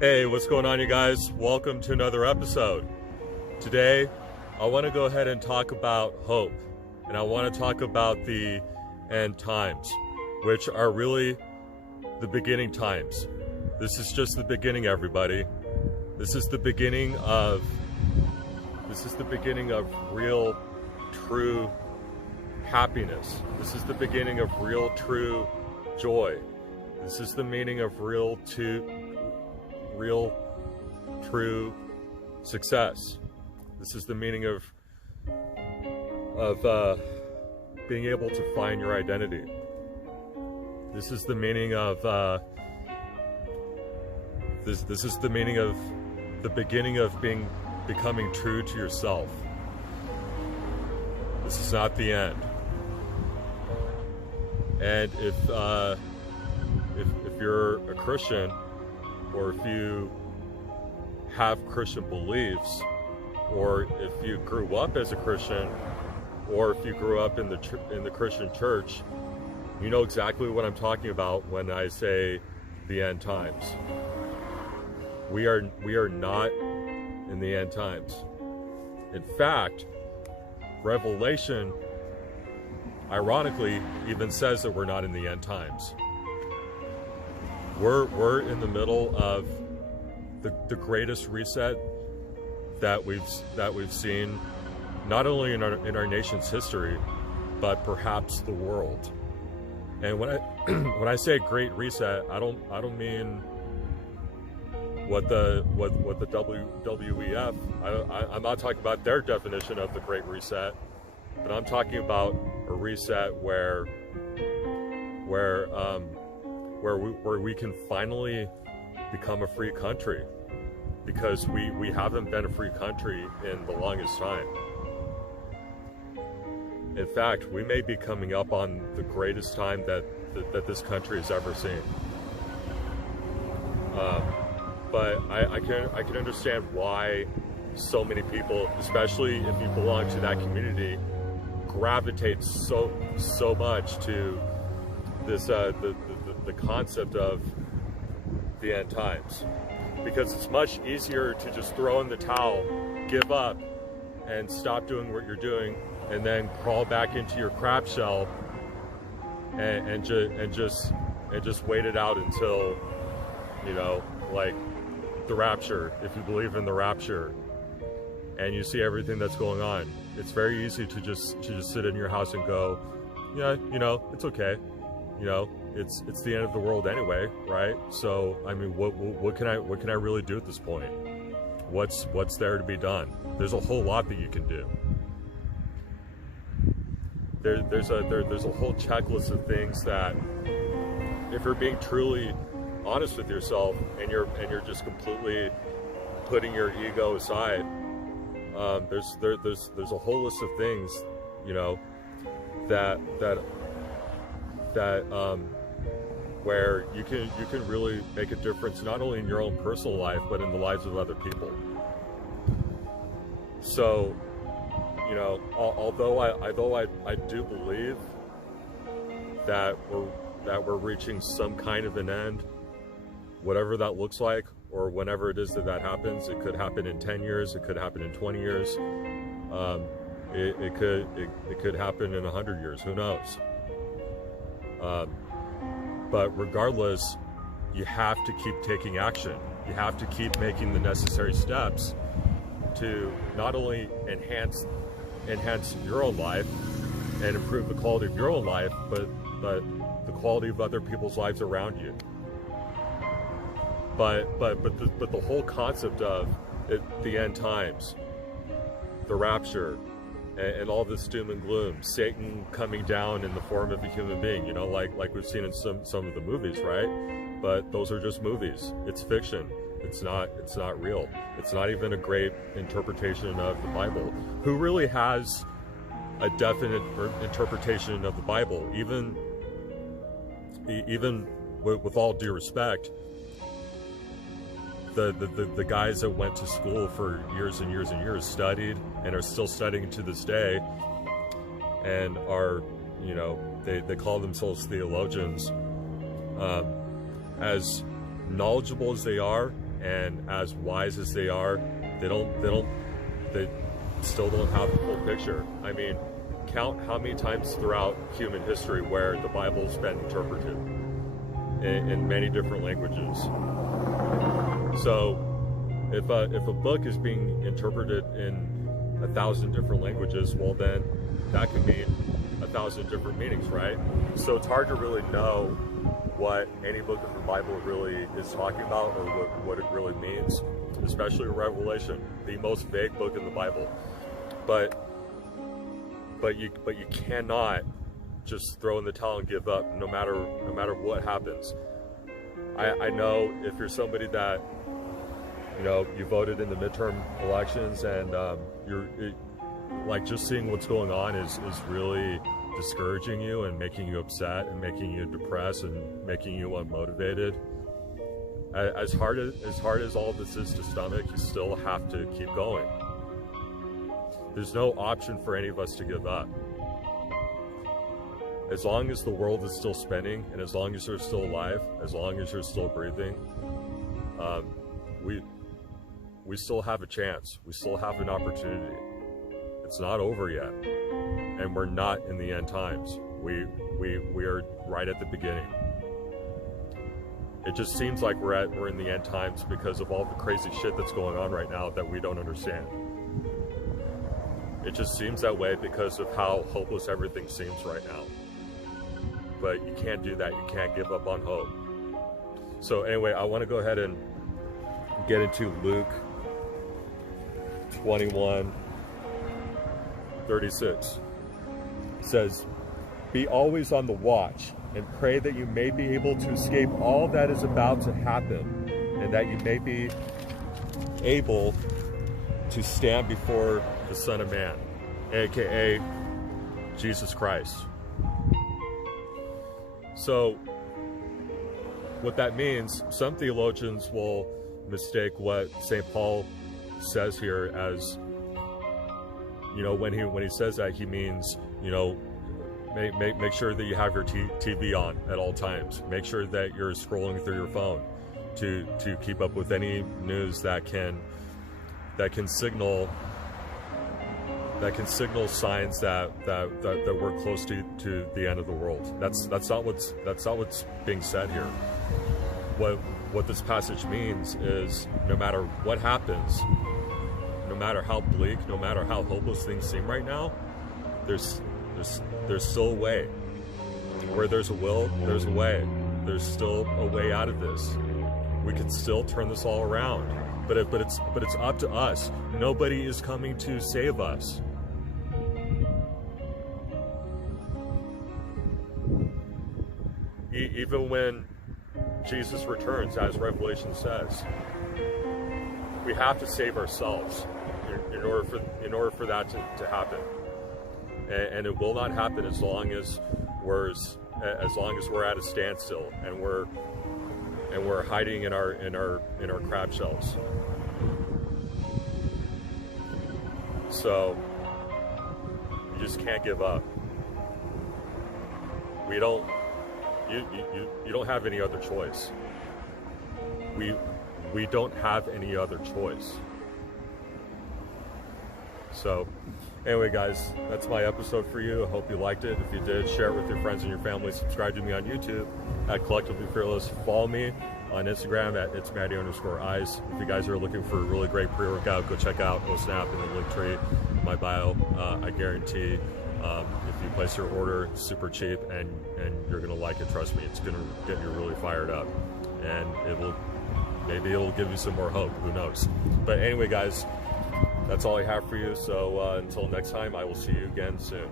Hey, what's going on, you guys? Welcome to another episode. Today, I want to go ahead and talk about hope, and I want to talk about the end times, which are really the beginning times. This is just the beginning, everybody. This is the beginning of real, true happiness. This is the beginning of real, true joy. This is the meaning of real, true success. This is the meaning of being able to find your identity. This is the meaning of this is the meaning of the beginning of becoming true to yourself. This is not the end. And if you're a Christian, or if you have Christian beliefs, or if you grew up as a Christian, or if you grew up in the Christian church, you know exactly what I'm talking about when I say the end times. We are not in the end times. In fact, Revelation, ironically, even says that we're not in the end times. We're in the middle of the greatest reset that we've seen, not only in our nation's history, but perhaps the world. And when I say great reset, I don't mean what the WWEF. I'm not talking about their definition of the great reset, but I'm talking about a reset where we can finally become a free country, because we haven't been a free country in the longest time. In fact, we may be coming up on the greatest time that this country has ever seen. But I can understand why so many people, especially if you belong to that community, gravitate so much to this the concept of the end times, because it's much easier to just throw in the towel, give up, and stop doing what you're doing, and then crawl back into your crab shell and just wait it out until, you know, like the rapture, if you believe in the rapture, and you see everything that's going on. It's very easy to just sit in your house and go, yeah, you know, it's okay, you know, it's the end of the world anyway, right? So I mean, what can I really do at this point? What's there to be done? There's a whole lot that you can do. There's a whole checklist of things that, if you're being truly honest with yourself, and you're just completely putting your ego aside, there's a whole list of things, you know, that where you can really make a difference, not only in your own personal life, but in the lives of other people. So, you know, although I do believe that we're reaching some kind of an end, whatever that looks like, or whenever it is that happens. It could happen in 10 years, it could happen in 20 years, it could happen in 100 years, who knows? But regardless, you have to keep taking action. You have to keep making the necessary steps to not only enhance your own life and improve the quality of your own life, but the quality of other people's lives around you. But the whole concept of the end times, the rapture, and all this doom and gloom, Satan coming down in the form of a human being, you know, like we've seen in some of the movies, right? But those are just movies. It's fiction. It's not real. It's not even a great interpretation of the Bible. Who really has a definite interpretation of the Bible? Even with all due respect, the guys that went to school for years and years and years, studied and are still studying to this day, and are, you know, they call themselves theologians, as knowledgeable as they are, and as wise as they are, they still don't have the full picture. I mean, count how many times throughout human history where the Bible's been interpreted in many different languages. So if a book is being interpreted in 1,000 different languages, well then that could mean 1,000 different meanings, right? So it's hard to really know what any book of the Bible really is talking about, or what it really means, especially Revelation, the most vague book in the Bible. But you cannot just throw in the towel and give up, no matter what happens. I know if you're somebody that, you know, you voted in the midterm elections, and like just seeing what's going on is really discouraging you and making you upset and making you depressed and making you unmotivated. As hard as all this is to stomach, you still have to keep going. There's no option for any of us to give up. As long as the world is still spinning, and as long as you're still alive, as long as you're still breathing, we still have a chance. We still have an opportunity. It's not over yet, and we're not in the end times. We are right at the beginning. It just seems like we're in the end times because of all the crazy shit that's going on right now that we don't understand. It just seems that way because of how hopeless everything seems right now. But you can't do that. You can't give up on hope. So anyway, I want to go ahead and get into Luke 21:36. It says, "Be always on the watch and pray that you may be able to escape all that is about to happen, and that you may be able to stand before the Son of Man," aka Jesus Christ. So what that means, some theologians will mistake what St. Paul says here as, you know, when he says that, he means, you know, make sure that you have your TV on at all times. Make sure that you're scrolling through your phone to keep up with any news that can signal signs that we're close to the end of the world. That's not what's being said here. What this passage means is, no matter what happens, no matter how bleak, no matter how hopeless things seem right now, there's still a way. Where there's a will, there's a way. There's still a way out of this. We can still turn this all around. But it's up to us. Nobody is coming to save us. Even when Jesus returns, as Revelation says, we have to save ourselves in order for that to happen. And it will not happen as long as we're at a standstill and we're hiding in our crab shells. So you just can't give up. You don't have any other choice. We don't have any other choice. So anyway, guys, that's my episode for you. I hope you liked it. If you did, share it with your friends and your family. Subscribe to me on YouTube at Collectively Fearless. Follow me on Instagram at itsmatty_eyes. If you guys are looking for a really great pre-workout, go check out OSNAP in the link tree in my bio. I guarantee if you place your order, super cheap, and you're gonna like it. Trust me, it's gonna get you really fired up, and maybe it'll give you some more hope. Who knows? But anyway, guys, that's all I have for you. So until next time, I will see you again soon.